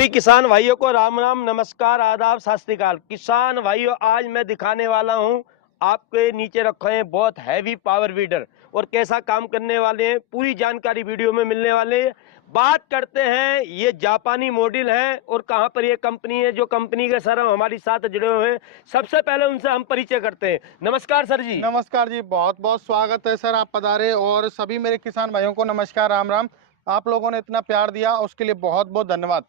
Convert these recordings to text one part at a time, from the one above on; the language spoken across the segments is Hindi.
सभी किसान भाइयों को राम राम, नमस्कार, आदाब, सत श्री अकाल। किसान भाइयों, आज मैं दिखाने वाला हूं, आपके नीचे रखे हैं बहुत हैवी पावर वीडर और कैसा काम करने वाले हैं, पूरी जानकारी वीडियो में मिलने वाले है। बात करते हैं, ये जापानी मॉडल है और कहां पर ये कंपनी है, जो कंपनी के सर हमारे साथ जुड़े हुए हैं। सबसे पहले उनसे हम परिचय करते हैं। नमस्कार सर जी। नमस्कार जी, बहुत बहुत स्वागत है सर, आप पधारे। और सभी मेरे किसान भाइयों को नमस्कार, राम राम। आप लोगों ने इतना प्यार दिया उसके लिए बहुत बहुत धन्यवाद।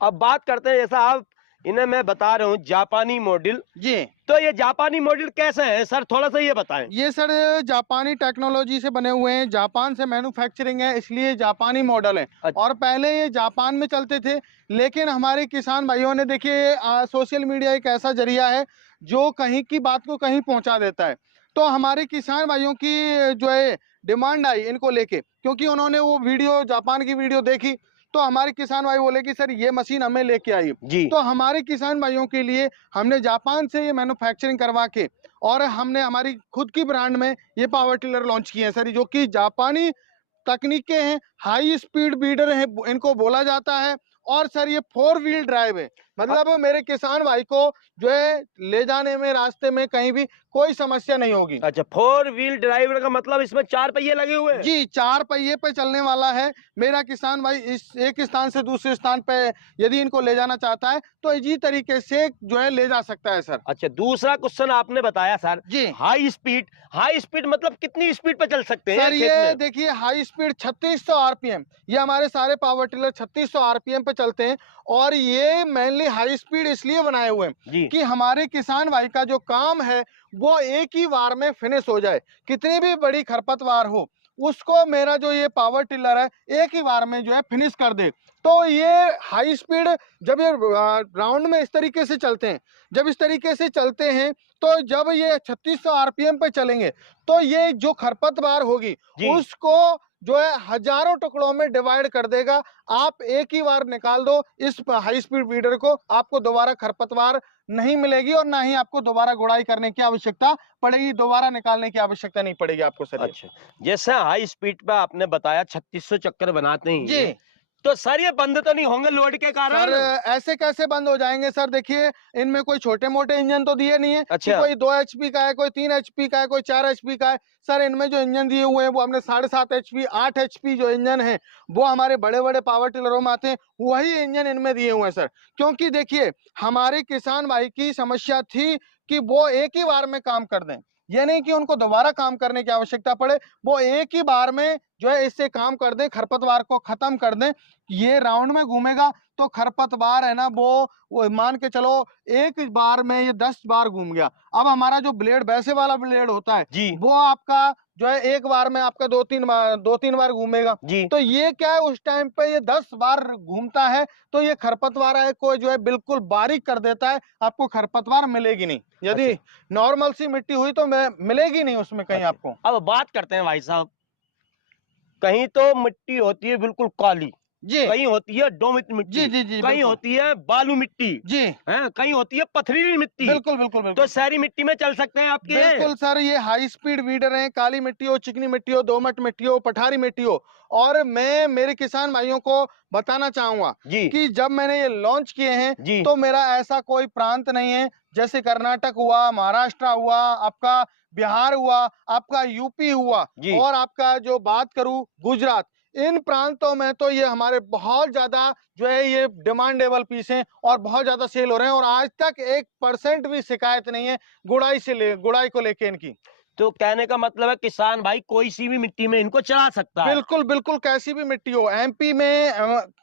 अब बात करते हैं, जैसा आप इन्हें मैं बता रहा हूँ जापानी मॉडल, जी, तो ये जापानी मॉडल कैसे है सर, थोड़ा सा ये बताएं। ये सर जापानी टेक्नोलॉजी से बने हुए हैं, जापान से मैन्युफैक्चरिंग है, इसलिए जापानी मॉडल है। अच्छा। और पहले ये जापान में चलते थे, लेकिन हमारे किसान भाइयों ने देखिए, सोशल मीडिया एक ऐसा जरिया है जो कहीं की बात को कहीं पहुंचा देता है। तो हमारे किसान भाइयों की जो है डिमांड आई इनको लेके, क्योंकि उन्होंने वो वीडियो, जापान की वीडियो देखी, तो हमारे किसान भाई बोले कि सर ये मशीन हमें लेके आई। जी। तो हमारे किसान भाइयों के लिए हमने जापान से ये मैन्युफैक्चरिंग करवा के और हमने हमारी खुद की ब्रांड में ये पावर टिलर लॉन्च किए हैं सर, जो कि जापानी तकनीकें हैं, हाई स्पीड बीडर है इनको बोला जाता है। और सर ये 4 व्हील ड्राइव है, मतलब मेरे किसान भाई को जो है ले जाने में, रास्ते में कहीं भी कोई समस्या नहीं होगी। अच्छा, 4 व्हील ड्राइवर का मतलब इसमें 4 पहिए लगे हुए हैं। जी, 4 पहिए पे चलने वाला है। मेरा किसान भाई इस एक स्थान से दूसरे स्थान पे यदि इनको ले जाना चाहता है तो इसी तरीके से जो है ले जा सकता है सर। अच्छा, दूसरा क्वेश्चन आपने बताया सर, जी हाई स्पीड मतलब कितनी स्पीड पे चल सकते हैं सर, खेत ये में? देखिए हाई स्पीड 3600 आरपीएम, ये हमारे सारे पावर टिलर 3600 आरपीएम पे चलते हैं। और ये मेनली हाई स्पीड इसलिए बनाए हुए हैं जी। कि हमारे किसान भाई का जो काम है वो एक ही बार में फिनिश हो जाए। कितनी भी बड़ी खरपतवार हो, उसको मेरा जो ये पावर टिलर है एक ही बार में जो है फिनिश कर दे। तो ये हाई स्पीड, जब ये राउंड में इस तरीके से चलते हैं, जब इस तरीके से चलते हैं, तो जब ये 3600 आरपीएम पे चलेंगे तो ये जो खरपतवार होगी जी। उसको जो है हजारों टुकड़ों में डिवाइड कर देगा। आप एक ही बार निकाल दो इस हाई स्पीड वीडर को, आपको दोबारा खरपतवार नहीं मिलेगी और ना ही आपको दोबारा गुड़ाई करने की आवश्यकता पड़ेगी, दोबारा निकालने की आवश्यकता नहीं पड़ेगी आपको सर। अच्छा, जैसे हाई स्पीड पे आपने बताया 3600 चक्कर बनाते हैं जी ये, तो सर ये बंद तो नहीं होंगे लोड के सर, कारण? ऐसे कैसे बंद हो जाएंगे सर? देखिए, इनमें कोई छोटे मोटे इंजन तो दिए नहीं है कि अच्छा। कोई 2 एचपी का है, कोई 3 एचपी का है, कोई 4 एचपी का है। सर, इनमें जो इंजन दिए हुए हैं वो हमने 7.5 एचपी, 8 एचपी जो इंजन है वो हमारे बड़े बड़े पावर टिलरों में आते हैं, वही इंजन इनमें दिए हुए हैं सर। क्योंकि देखिए, हमारे किसान भाई की समस्या थी कि वो एक ही बार में काम कर दें, ये नहीं कि उनको दोबारा काम करने की आवश्यकता पड़े, वो एक ही बार में जो है इससे काम कर दें, खरपतवार को खत्म कर दें। ये राउंड में घूमेगा तो खरपतवार है ना, वो मान के चलो एक बार में ये 10 बार घूम गया। अब हमारा जो ब्लेड, वैसे वाला ब्लेड होता है, जी। वो आपका जो है एक बार में आपका 2-3 बार घूमेगा। जी। तो ये क्या है, उस टाइम पे ये 10 बार घूमता है, तो ये खरपतवार है को जो है बिल्कुल बारीक कर देता है, आपको खरपतवार मिलेगी नहीं। यदि अच्छा। नॉर्मल सी मिट्टी हुई तो मिलेगी नहीं उसमें कहीं अच्छा, आपको। अब बात करते हैं भाई साहब, कहीं तो मिट्टी होती है बिल्कुल काली, जी कहीं होती है डोमिट मिट्टी, जी जी जी कहीं बिल्कुल। होती है बालू मिट्टी, जी है कहीं होती है पथरीली मिट्टी। बिल्कुल बिल्कुल तो बिल्कुल। शहरी मिट्टी में चल सकते हैं आपके ये? बिल्कुल सर, ये हाई स्पीड वीडर हैं, काली मिट्टी हो, चिकनी मिट्टी हो, दोमट मिट्टी हो, पठारी मिट्टी हो। और मैं मेरे किसान भाइयों को बताना चाहूंगा जी। कि जब मैंने ये लॉन्च किए हैं जी। तो मेरा ऐसा कोई प्रांत नहीं है, जैसे कर्नाटक हुआ, महाराष्ट्र हुआ, आपका बिहार हुआ, आपका यूपी हुआ, जी। और आपका जो बात करूं गुजरात, इन प्रांतों में तो ये हमारे बहुत ज्यादा जो है ये डिमांडेबल पीस हैं और बहुत ज्यादा सेल हो रहे हैं। और आज तक 1% भी शिकायत नहीं है गुड़ाई को लेके इनकी। तो कहने का मतलब है किसान भाई कोई सी भी मिट्टी में इनको चला सकता है? बिल्कुल बिल्कुल, कैसी भी मिट्टी हो। एमपी में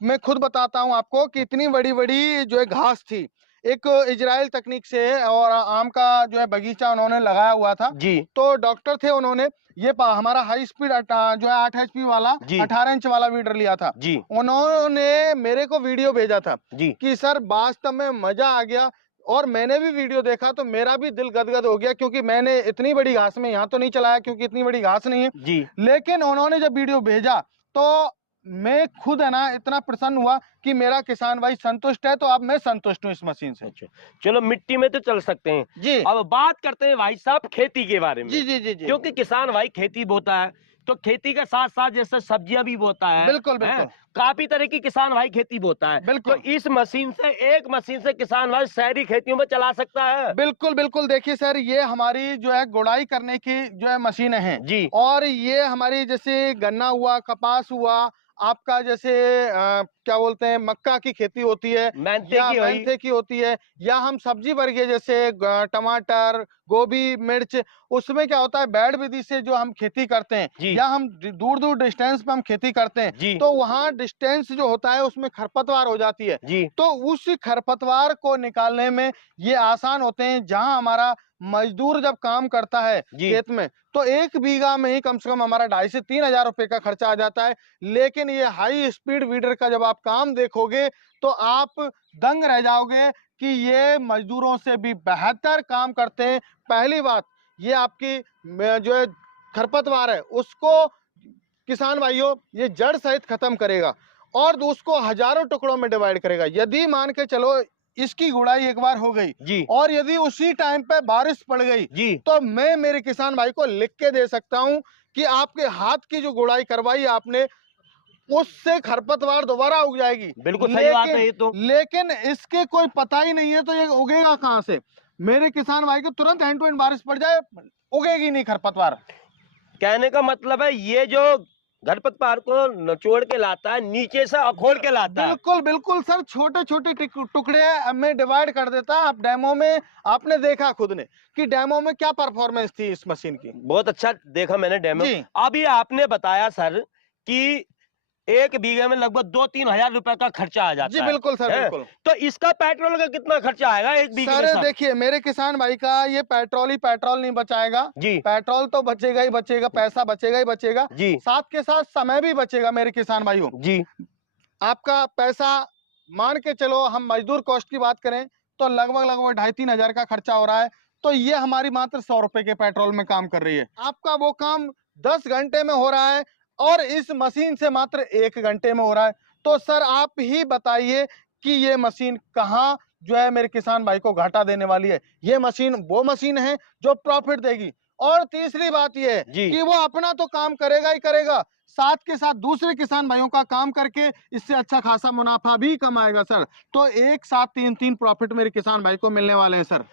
मैं खुद बताता हूं आपको कि इतनी बड़ी बड़ी जो है घास थी, एक इजराइल तकनीक से और आम का जो है बगीचा उन्होंने लगाया हुआ था। जी। तो डॉक्टर थे, उन्होंने ये हमारा हाई स्पीड जो है 8 एचपी वाला जी। 18 इंच वाला वीडर लिया था। जी। उन्होंने मेरे को वीडियो भेजा था जी। कि सर वास्तव में मजा आ गया। और मैंने भी वीडियो देखा तो मेरा भी दिल गदगद हो गया, क्योंकि मैंने इतनी बड़ी घास में यहाँ तो नहीं चलाया क्योंकि इतनी बड़ी घास नहीं है। जी। लेकिन उन्होंने जब वीडियो भेजा तो मैं खुद है ना इतना प्रसन्न हुआ कि मेरा किसान भाई संतुष्ट है, तो अब मैं संतुष्ट हूँ इस मशीन से। अच्छा, चलो मिट्टी में तो चल सकते हैं। जी अब बात करते हैं भाई साहब खेती के बारे में। जी जी जी जी क्योंकि किसान भाई खेती बोता है, तो खेती के साथ साथ जैसे सब्जियां भी बोता है, बिल्कुल बिल्कुल काफी तरह की किसान भाई खेती बोता है। बिल्कुल। तो इस मशीन से, एक मशीन से किसान भाई शहरी खेतियों में चला सकता है। बिल्कुल बिल्कुल, देखिए सर, ये हमारी जो है गुड़ाई करने की जो है मशीन है, जी। और ये हमारी जैसे गन्ना हुआ, कपास हुआ, आपका जैसे क्या बोलते हैं, मक्का की खेती होती है मेहनती या की हुई। मेंथे की होती है, या हम सब्जी वर्गीय जैसे टमाटर, गोभी, मिर्च, उसमें क्या होता है, बेड विधि से जो हम खेती करते हैं जी। या हम दूर दूर डिस्टेंस पे हम खेती करते हैं, जी। तो वहाँ डिस्टेंस जो होता है उसमें खरपतवार हो जाती है। जी। तो उस खरपतवार को निकालने में ये आसान होते हैं। जहां हमारा मजदूर जब काम करता है जी। खेत में, तो 1 बीघा में ही कम से कम हमारा 2,500 से 3,000 रुपए का खर्चा आ जाता है। लेकिन ये हाई स्पीड वीडर का जब आप काम देखोगे तो आप दंग रह जाओगे कि ये मजदूरों से भी बेहतर काम करते हैं। पहली बात, ये आपकी जो है खरपतवार है उसको, किसान भाइयों, ये जड़ सहित खत्म करेगा और उसको हजारों टुकड़ों में डिवाइड करेगा। यदि मान के चलो इसकी गुड़ाई एक बार हो गई जी। और यदि उसी टाइम पे बारिश पड़ गई, जी। तो मैं मेरे किसान भाई को लिख के दे सकता हूं कि आपके हाथ की जो गुड़ाई करवाई आपने, उससे खरपतवार दोबारा उग जाएगी। बिल्कुल सही बात है ये तो। लेकिन इसके कोई पता ही नहीं है, तो ये उगेगा कहां से? मेरे किसान भाई को तुरंत हैंड टू हैंड बारिश पड़ जाए, उगेगी नहीं खरपतवार। कहने का मतलब है ये जो खरपतवार को निचोड़ के लाता है, नीचे से अखोड़ के लाता है। बिल्कुल बिल्कुल सर, छोटे छोटे टुकड़े में डिवाइड कर देता है। आप डेमो में आपने देखा खुद ने कि डेमो में क्या परफॉर्मेंस थी इस मशीन की। बहुत अच्छा देखा मैंने डेमो। जी। अभी आपने बताया सर कि 1 बीघे में लगभग 2-3 हजार रुपए का खर्चा आ जी जाता है। बिल्कुल सर, हैं? बिल्कुल। तो इसका पेट्रोल का कितना खर्चा आएगा 1 बीघे में सर सर? देखिए, मेरे किसान भाई का ये पेट्रोल ही पेट्रोल नहीं बचाएगा। जी। पेट्रोल तो बचेगा ही बचेगा, पैसा बचेगा ही बचेगा, जी। साथ के साथ समय भी बचेगा मेरे किसान भाइयों। जी। आपका पैसा, मान के चलो हम मजदूर कॉस्ट की बात करें तो लगभग लगभग 2,500-3 हजार का खर्चा हो रहा है, तो ये हमारी मात्र 100 रुपए के पेट्रोल में काम कर रही है। आपका वो काम 10 घंटे में हो रहा है और इस मशीन से मात्र 1 घंटे में हो रहा है। तो सर आप ही बताइए कि ये मशीन कहाँ जो है मेरे किसान भाई को घाटा देने वाली है? ये मशीन वो मशीन है जो प्रॉफिट देगी। और तीसरी बात ये है जी। कि वो अपना तो काम करेगा ही करेगा, साथ के साथ दूसरे किसान भाइयों का काम करके इससे अच्छा खासा मुनाफा भी कमाएगा सर। तो एक साथ 3-3 प्रॉफिट मेरे किसान भाई को मिलने वाले हैं सर।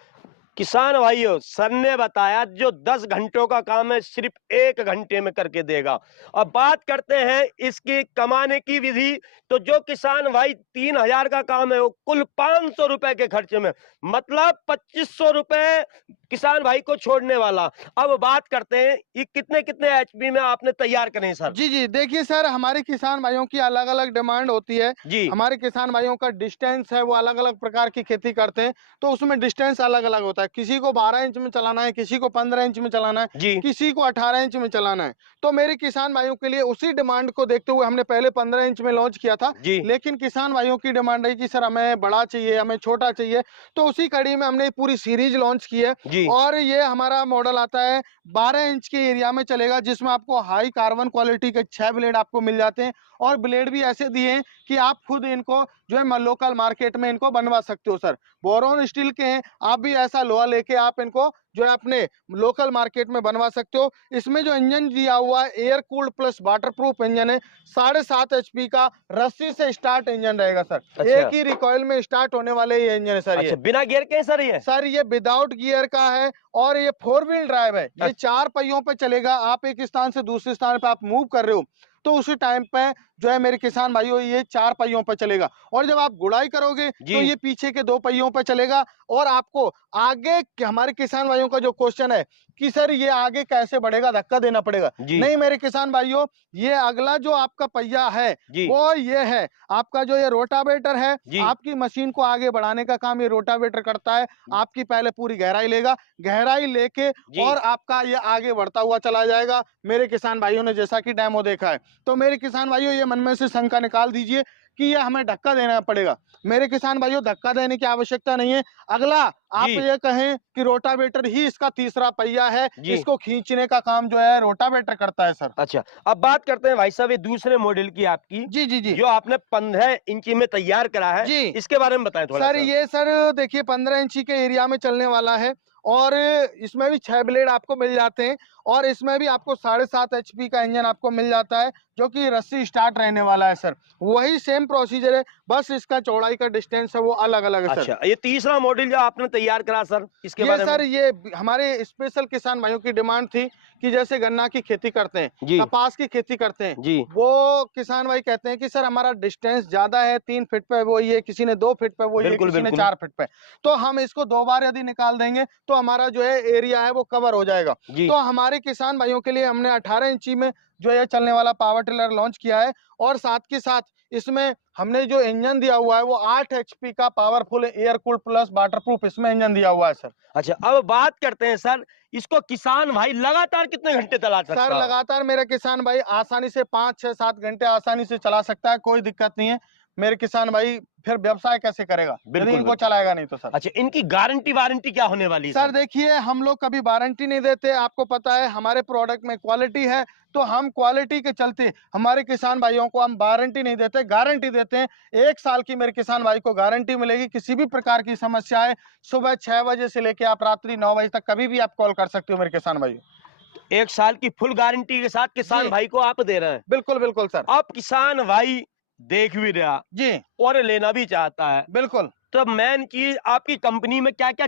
किसान भाइयों, सर ने बताया जो 10 घंटों का काम है सिर्फ 1 घंटे में करके देगा। अब बात करते हैं इसकी कमाने की विधि। तो जो किसान भाई 3,000 का काम है वो कुल 500 रुपए के खर्चे में, मतलब 2500 रुपए किसान भाई को छोड़ने वाला। अब बात करते हैं ये कितने कितने एचपी में आपने तैयार करें सर? जी जी, देखिए सर, हमारे किसान भाइयों की अलग अलग डिमांड होती है। जी। हमारे किसान भाइयों का डिस्टेंस है, वो अलग अलग प्रकार की खेती करते हैं, तो उसमें डिस्टेंस अलग अलग होता है। किसी को 12 इंच में चलाना है, किसी को 15 इंच में चलाना है, जी। किसी को 18 इंच में चलाना है। तो मेरे किसान भाइयों के लिए उसी डिमांड को देखते हुए हमने पहले 15 इंच में लॉन्च किया था। जी। लेकिन किसान भाइयों की डिमांड है कि सर हमें बड़ा चाहिए, हमें छोटा चाहिए, तो उसी कड़ी में हमने पूरी सीरीज लॉन्च की है। जी। और ये हमारा मॉडल आता है 12 इंच के एरिया में चलेगा, जिसमें आपको हाई कार्बन क्वालिटी के 6 ब्लेड आपको मिल जाते हैं, और ब्लेड भी ऐसे दिए हैं कि आप खुद इनको जो है लोकल मार्केट में इनको बनवा सकते हो सर। बोरोन स्टील के हैं, आप भी ऐसा लोहा लेके आप इनको जो है अपने लोकल मार्केट में बनवा सकते हो। इसमें जो इंजन दिया हुआ है air cooled plus water proof engine है, 7.5 HP का रस्सी से स्टार्ट इंजन रहेगा सर। अच्छा। एक ही रिकॉइल में स्टार्ट होने वाले ये इंजन है सर। अच्छा, ये बिना गियर के सर ये? सर ये विदाउट गियर का है और ये 4 व्हील ड्राइव है। ये 4 पहियों पे चलेगा। आप एक स्थान से दूसरे स्थान पे आप मूव कर रहे हो तो उसी टाइम पे जो है मेरे किसान भाइयों ये 4 पहियों पे चलेगा, और जब आप गुड़ाई करोगे जी। तो ये पीछे के 2 पहियों पे चलेगा। और आपको आगे हमारे किसान भाइयों का जो क्वेश्चन है कि सर ये आगे कैसे बढ़ेगा, धक्का देना पड़ेगा? जी। नहीं मेरे किसान भाइयों, ये अगला जो आपका पहिया है जी। वो ये है आपका जो ये रोटावेटर है। जी। आपकी मशीन को आगे बढ़ाने का काम ये रोटावेटर करता है। आपकी पहले पूरी गहराई लेगा, गहराई लेके जी। और आपका ये आगे बढ़ता हुआ चला जाएगा। मेरे किसान भाइयों ने जैसा कि डेमो देखा है, तो मेरे किसान भाइयों ये मन में से शंका निकाल दीजिए कि ये हमें धक्का देना पड़ेगा। मेरे किसान भाइयों, धक्का देने की आवश्यकता नहीं है। अगला आप जी। ये कहें कि रोटावेटर ही इसका तीसरा पहिया है, जी। इसको खींचने का काम जो है रोटावेटर करता है सर। अच्छा, अब बात करते हैं भाई साहब ये दूसरे मॉडल की आपकी, जी जी जी जो आपने 15 इंची में तैयार करा है। जी। इसके बारे में बताएं थोड़ा सर सा। ये सर देखिए 15 इंची के एरिया में चलने वाला है, और इसमें भी 6 ब्लेड आपको मिल जाते हैं। और इसमें भी आपको 7.5 HP का इंजन आपको मिल जाता है, जो कि रस्सी स्टार्ट रहने वाला है सर। वही सेम प्रोसीजर है, बस इसका चौड़ाई का डिस्टेंस है वो अलग अलग है सर। अच्छा, ये तीसरा मॉडल जो आपने तैयार करा सर, इसके ये बारे में। सर ये हमारे स्पेशल किसान भाइयों की डिमांड थी कि जैसे गन्ना की खेती करते हैं, जी कपास की खेती करते हैं, जी वो किसान भाई कहते हैं कि सर हमारा डिस्टेंस ज्यादा है, 3 फीट पे वो ये, किसी ने 2 फीट पे वो ये, बिल्कुल किसी ने बिल्कुल 4 फीट पे, तो हम इसको 2 बार यदि निकाल देंगे तो हमारा जो है एरिया है वो कवर हो जाएगा। जी। तो हमारे किसान भाइयों के लिए हमने 18 इंची में जो है चलने वाला पावर टिलर लॉन्च किया है, और साथ के साथ इसमें हमने जो इंजन दिया हुआ है वो 8 HP का powerful air cooled plus waterproof इसमें इंजन दिया हुआ है सर। अच्छा, अब बात करते हैं सर, इसको किसान भाई लगातार कितने घंटे चला सकता सर है? लगातार मेरा किसान भाई आसानी से 5, 6, 7 घंटे आसानी से चला सकता है, कोई दिक्कत नहीं है। मेरे किसान भाई फिर व्यवसाय कैसे करेगा यदि बिल्कुल इनको बिल्कुल। चलाएगा नहीं तो सर। अच्छा, इनकी गारंटी वारंटी क्या होने वाली है सर सर? देखिए, हम लोग कभी वारंटी नहीं देते, आपको पता है हमारे प्रोडक्ट में क्वालिटी है, तो हम क्वालिटी के चलते हमारे किसान भाइयों को हम वारंटी नहीं देते, गारंटी देते हैं। 1 साल की मेरे किसान भाई को गारंटी मिलेगी। किसी भी प्रकार की समस्या है, सुबह 6 बजे से लेके आप रात्रि 9 बजे तक कभी भी आप कॉल कर सकते हो मेरे किसान भाई। 1 साल की फुल गारंटी के साथ किसान जी। भाई को आप दे रहे हैं। बिल्कुल, बिल्कुल सर। अब किसान भाई देख भी रहा जी, और लेना भी चाहता है, बिल्कुल। तो मेन चीज आपकी कंपनी में क्या क्या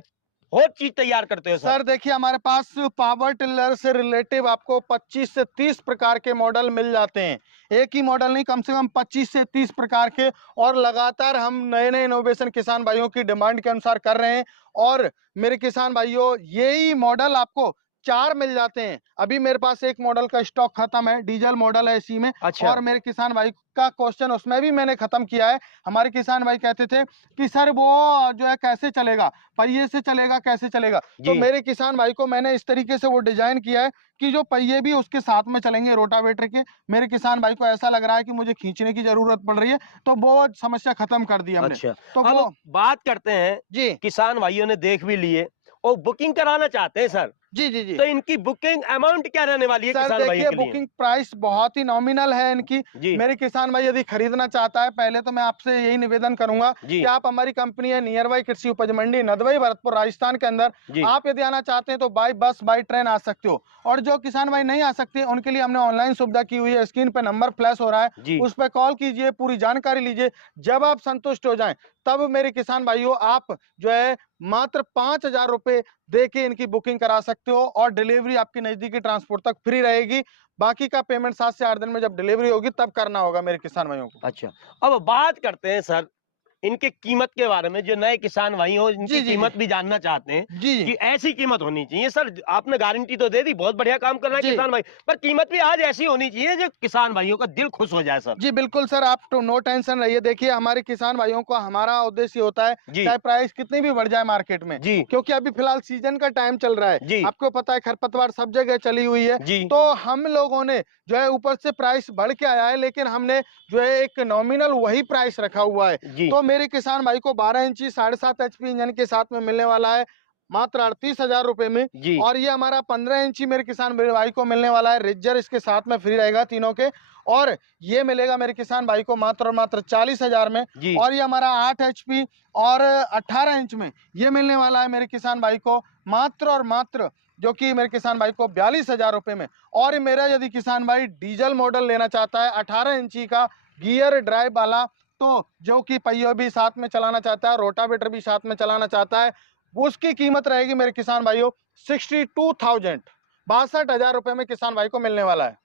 और चीज तैयार करते हो सर? सर देखिए, हमारे पास पावर टिलर से रिलेटिव आपको 25 से 30 प्रकार के मॉडल मिल जाते हैं। एक ही मॉडल नहीं, कम से कम 25 से 30 प्रकार के, और लगातार हम नए-नए इनोवेशन किसान भाइयों की डिमांड के अनुसार कर रहे हैं। और मेरे किसान भाइयों, यही मॉडल आपको 4 मिल जाते हैं। अभी मेरे पास एक मॉडल का स्टॉक खत्म है, डीजल मॉडल है इसी में। अच्छा। और मेरे किसान भाई का क्वेश्चन उसमें भी मैंने खत्म किया है। हमारे किसान भाई कहते थे कि सर वो जो है कैसे चलेगा, पहिए से चलेगा, कैसे चलेगा? तो जी। मेरे किसान भाई को मैंने इस तरीके से वो डिजाइन किया है कि जो पहिए भी उसके साथ में चलेंगे रोटावेटर के। मेरे किसान भाई को ऐसा लग रहा है कि मुझे खींचने की जरूरत पड़ रही है, तो वो समस्या खत्म कर दी हमने। अच्छा, तो अब वो बात करते हैं, जी किसान भाइयों ने देख भी लिए और बुकिंग कराना चाहते हैं सर, जी जी जी तो इनकी बुकिंग अमाउंट क्या रहने वाली है सर किसान भाइयों देखिए, के लिए? बुकिंग प्राइस बहुत ही नॉमिनल है इनकी। जी मेरे किसान भाई यदि खरीदना चाहता है, पहले तो मैं आपसे यही निवेदन करूंगा जी कि आप, हमारी कंपनी है नियर बाई कृषि उपज मंडी नदवाई भरतपुर राजस्थान के अंदर, जी आप यदि आना चाहते हैं तो बाई बस बाई ट्रेन आ सकते हो। और जो किसान भाई नहीं आ सकते उनके लिए हमने ऑनलाइन सुविधा की हुई है। स्क्रीन पे नंबर फ्लैश हो रहा है, जी। उस पर कॉल कीजिए, पूरी जानकारी लीजिए। जब आप संतुष्ट हो जाएं, तब मेरे किसान भाइयों आप जो है मात्र 5,000 रुपए दे के इनकी बुकिंग करा सकते हो, और डिलीवरी आपकी नजदीकी ट्रांसपोर्ट तक फ्री रहेगी। बाकी का पेमेंट 7 से 8 दिन में जब डिलीवरी होगी तब करना होगा मेरे किसान भाइयों को। अच्छा, अब बात करते हैं सर इनके कीमत के बारे में। जो नए किसान भाई हो, जी इनकी जी जी कीमत भी जानना चाहते हैं जी कि ऐसी कीमत होनी चाहिए। सर आपने गारंटी तो दे दी, बहुत बढ़िया काम कर रहा है जी किसान भाई, पर कीमत भी आज ऐसी होनी चाहिए जो किसान भाइयों का दिल खुश हो जाए सर। जी बिल्कुल सर, आप तो नो टेंशन रहिए। देखिए, हमारे किसान भाइयों को हमारा उद्देश्य होता है, जी चाहे प्राइस कितनी भी बढ़ जाए मार्केट में, जी क्योंकि अभी फिलहाल सीजन का टाइम चल रहा है। जी आपको पता है खरपतवार सब जगह चली हुई है। जी तो हम लोगों ने जो है ऊपर से प्राइस बढ़ के आया है, लेकिन हमने जो है एक नॉमिनल वही प्राइस रखा हुआ है। जी तो मेरे किसान भाई को 12 इंची 7.5 HP इंजन के साथ में मिलने वाला है मात्र 38,000 रुपए में। जी और ये हमारा 15 इंची मेरे किसान भाई को मिलने वाला है, रिज्जर इसके साथ में फ्री रहेगा तीनों के। और ये मिलेगा मेरे किसान भाई को मात्र और मात्र 40,000 में। जी और ये हमारा 8 HP और 18 इंच में ये मिलने वाला है मेरे किसान भाई को मात्र और मात्र, जो कि मेरे किसान भाई को 42,000 रुपए में। और मेरा यदि किसान भाई डीजल मॉडल लेना चाहता है 18 इंची का गियर ड्राइव वाला, तो जो कि पहिया भी साथ में चलाना चाहता है, रोटावेटर भी साथ में चलाना चाहता है, उसकी कीमत रहेगी मेरे किसान भाइयों 62,000 रुपए में किसान भाई को मिलने वाला है।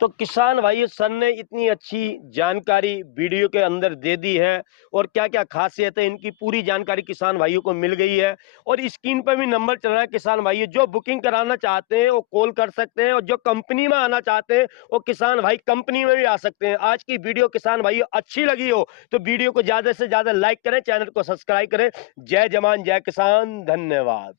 तो किसान भाई सर ने इतनी अच्छी जानकारी वीडियो के अंदर दे दी है, और क्या क्या खासियत है इनकी पूरी जानकारी किसान भाइयों को मिल गई है। और स्क्रीन पर भी नंबर चल रहा है, किसान भाई जो बुकिंग कराना चाहते हैं वो कॉल कर सकते हैं, और जो कंपनी में आना चाहते हैं वो किसान भाई कंपनी में भी आ सकते हैं। आज की वीडियो किसान भाई अच्छी लगी हो तो वीडियो को ज्यादा से ज्यादा लाइक करें, चैनल को सब्सक्राइब करें। जय जवान जय किसान, धन्यवाद।